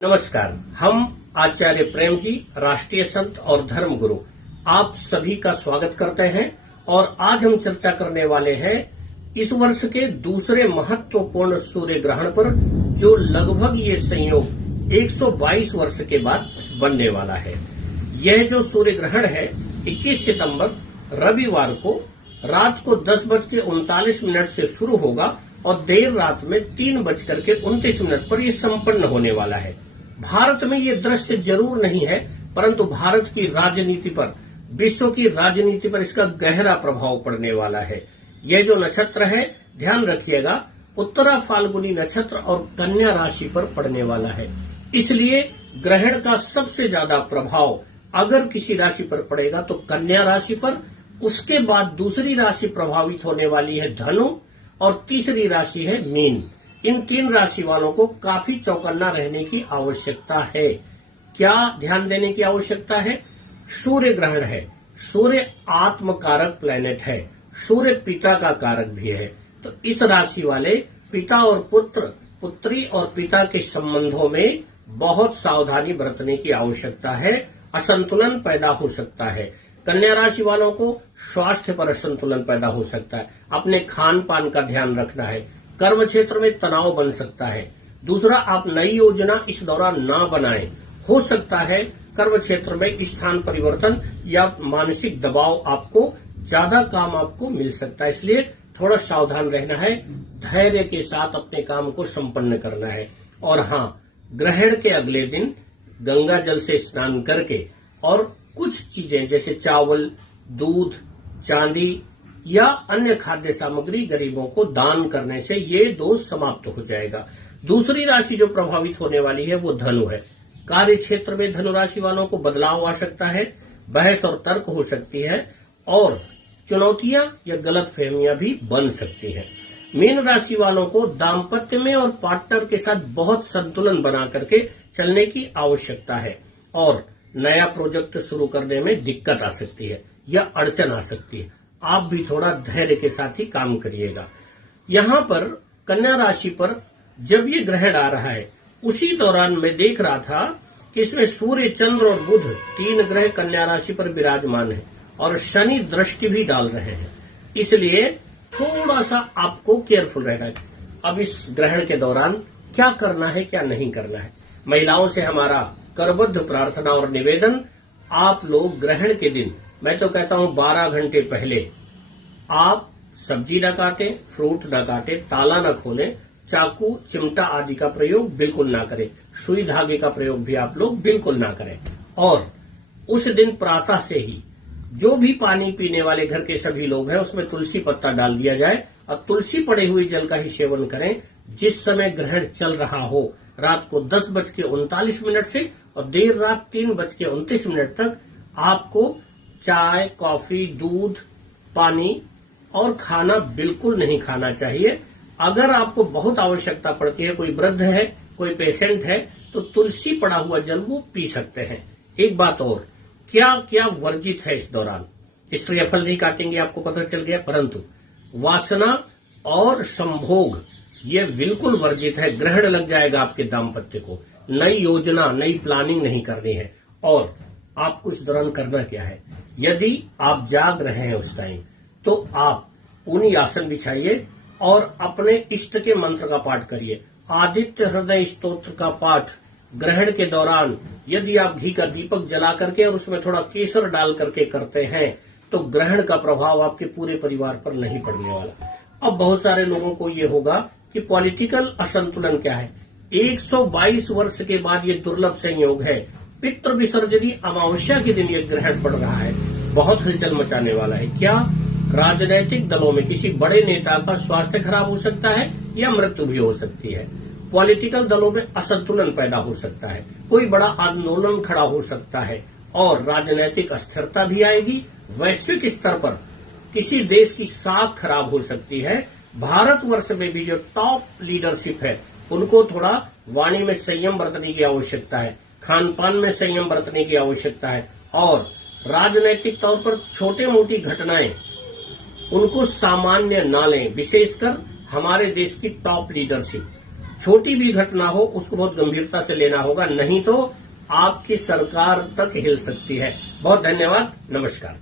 नमस्कार। हम आचार्य प्रेम जी, राष्ट्रीय संत और धर्म गुरु, आप सभी का स्वागत करते हैं। और आज हम चर्चा करने वाले हैं इस वर्ष के दूसरे महत्वपूर्ण सूर्य ग्रहण पर, जो लगभग ये संयोग 122 वर्ष के बाद बनने वाला है। यह जो सूर्य ग्रहण है 21 सितंबर रविवार को रात को 10:39 से शुरू होगा और देर रात में 3:29 पर यह संपन्न होने वाला है। भारत में ये दृश्य जरूर नहीं है, परंतु भारत की राजनीति पर, विश्व की राजनीति पर इसका गहरा प्रभाव पड़ने वाला है। यह जो नक्षत्र है, ध्यान रखिएगा, उत्तरा फाल्गुनी नक्षत्र और कन्या राशि पर पड़ने वाला है। इसलिए ग्रहण का सबसे ज्यादा प्रभाव अगर किसी राशि पर पड़ेगा तो कन्या राशि पर, उसके बाद दूसरी राशि प्रभावित होने वाली है धनु और तीसरी राशि है मीन। इन तीन राशि वालों को काफी चौकन्ना रहने की आवश्यकता है। क्या ध्यान देने की आवश्यकता है? सूर्य ग्रहण है, सूर्य आत्मकारक प्लेनेट है, सूर्य पिता का कारक भी है। तो इस राशि वाले पिता और पुत्र, पुत्री और पिता के संबंधों में बहुत सावधानी बरतने की आवश्यकता है। असंतुलन पैदा हो सकता है। कन्या राशि वालों को स्वास्थ्य पर असंतुलन पैदा हो सकता है। अपने खान पान का ध्यान रखना है। कर्म क्षेत्र में तनाव बन सकता है। दूसरा, आप नई योजना इस दौरान ना बनाएं। हो सकता है कर्म क्षेत्र में स्थान परिवर्तन या मानसिक दबाव, आपको ज्यादा काम आपको मिल सकता है। इसलिए थोड़ा सावधान रहना है, धैर्य के साथ अपने काम को संपन्न करना है। और हाँ, ग्रहण के अगले दिन गंगा जल से स्नान करके और कुछ चीजें जैसे चावल, दूध, चांदी या अन्य खाद्य सामग्री गरीबों को दान करने से ये दोष समाप्त हो जाएगा। दूसरी राशि जो प्रभावित होने वाली है वो धनु है। कार्य क्षेत्र में धनु राशि वालों को बदलाव आ सकता है, बहस और तर्क हो सकती है और चुनौतियां या गलतफहमियां भी बन सकती हैं। मीन राशि वालों को दाम्पत्य में और पार्टनर के साथ बहुत संतुलन बना करके चलने की आवश्यकता है और नया प्रोजेक्ट शुरू करने में दिक्कत आ सकती है या अड़चन आ सकती है। आप भी थोड़ा धैर्य के साथ ही काम करिएगा। यहाँ पर कन्या राशि पर जब ये ग्रहण आ रहा है, उसी दौरान मैं देख रहा था कि इसमें सूर्य, चंद्र और बुध, तीन ग्रह कन्या राशि पर विराजमान है और शनि दृष्टि भी डाल रहे हैं। इसलिए थोड़ा सा आपको केयरफुल रहना है। अब इस ग्रहण के दौरान क्या करना है, क्या नहीं करना है। महिलाओं से हमारा करबद्ध प्रार्थना और निवेदन, आप लोग ग्रहण के दिन, मैं तो कहता हूं 12 घंटे पहले आप सब्जी न काटें, फ्रूट न काटें, ताला न खोलें, चाकू, चिमटा आदि का प्रयोग बिल्कुल ना करें। सुई धागे का प्रयोग भी आप लोग बिल्कुल ना करें। और उस दिन प्रातः से ही जो भी पानी पीने वाले घर के सभी लोग हैं उसमें तुलसी पत्ता डाल दिया जाए और तुलसी पड़े हुए जल का ही सेवन करें। जिस समय ग्रहण चल रहा हो, रात को 10:39 से और देर रात 3:29 तक आपको चाय, कॉफी, दूध, पानी और खाना बिल्कुल नहीं खाना चाहिए। अगर आपको बहुत आवश्यकता पड़ती है, कोई वृद्ध है, कोई पेशेंट है, तो तुलसी पड़ा हुआ जल वो पी सकते हैं। एक बात और, क्या क्या वर्जित है इस दौरान? स्त्री फल नहीं काटेंगे, आपको पता चल गया, परंतु वासना और संभोग ये बिल्कुल वर्जित है। ग्रहण लग जाएगा आपके दाम्पत्य को। नई योजना, नई प्लानिंग नहीं करनी है। और आपको इस दौरान करना क्या है? यदि आप जाग रहे हैं उस टाइम, तो आप ऊनी आसन बिछाइए और अपने इष्ट के मंत्र का पाठ करिए। आदित्य हृदय स्तोत्र का पाठ ग्रहण के दौरान यदि आप घी का दीपक जला करके और उसमें थोड़ा केसर डाल करके करते हैं तो ग्रहण का प्रभाव आपके पूरे परिवार पर नहीं पड़ने वाला। अब बहुत सारे लोगों को ये होगा कि पॉलिटिकल असंतुलन क्या है। 122 वर्ष के बाद ये दुर्लभ संयोग है। पितृ विसर्जनी अमावस्या के दिन ये ग्रहण पड़ रहा है। बहुत हलचल मचाने वाला है। क्या राजनीतिक दलों में किसी बड़े नेता का स्वास्थ्य खराब हो सकता है या मृत्यु भी हो सकती है। पॉलिटिकल दलों में असंतुलन पैदा हो सकता है। कोई बड़ा आंदोलन खड़ा हो सकता है और राजनीतिक अस्थिरता भी आएगी। वैश्विक स्तर पर किसी देश की साख खराब हो सकती है। भारतवर्ष में भी जो टॉप लीडरशिप है उनको थोड़ा वाणी में संयम बरतने की आवश्यकता है, खान पान में संयम बरतने की आवश्यकता है और राजनैतिक तौर पर छोटे मोटी घटनाएं उनको सामान्य ना लें। विशेषकर हमारे देश की टॉप लीडरशिप छोटी भी घटना हो उसको बहुत गंभीरता से लेना होगा, नहीं तो आपकी सरकार तक हिल सकती है। बहुत धन्यवाद, नमस्कार।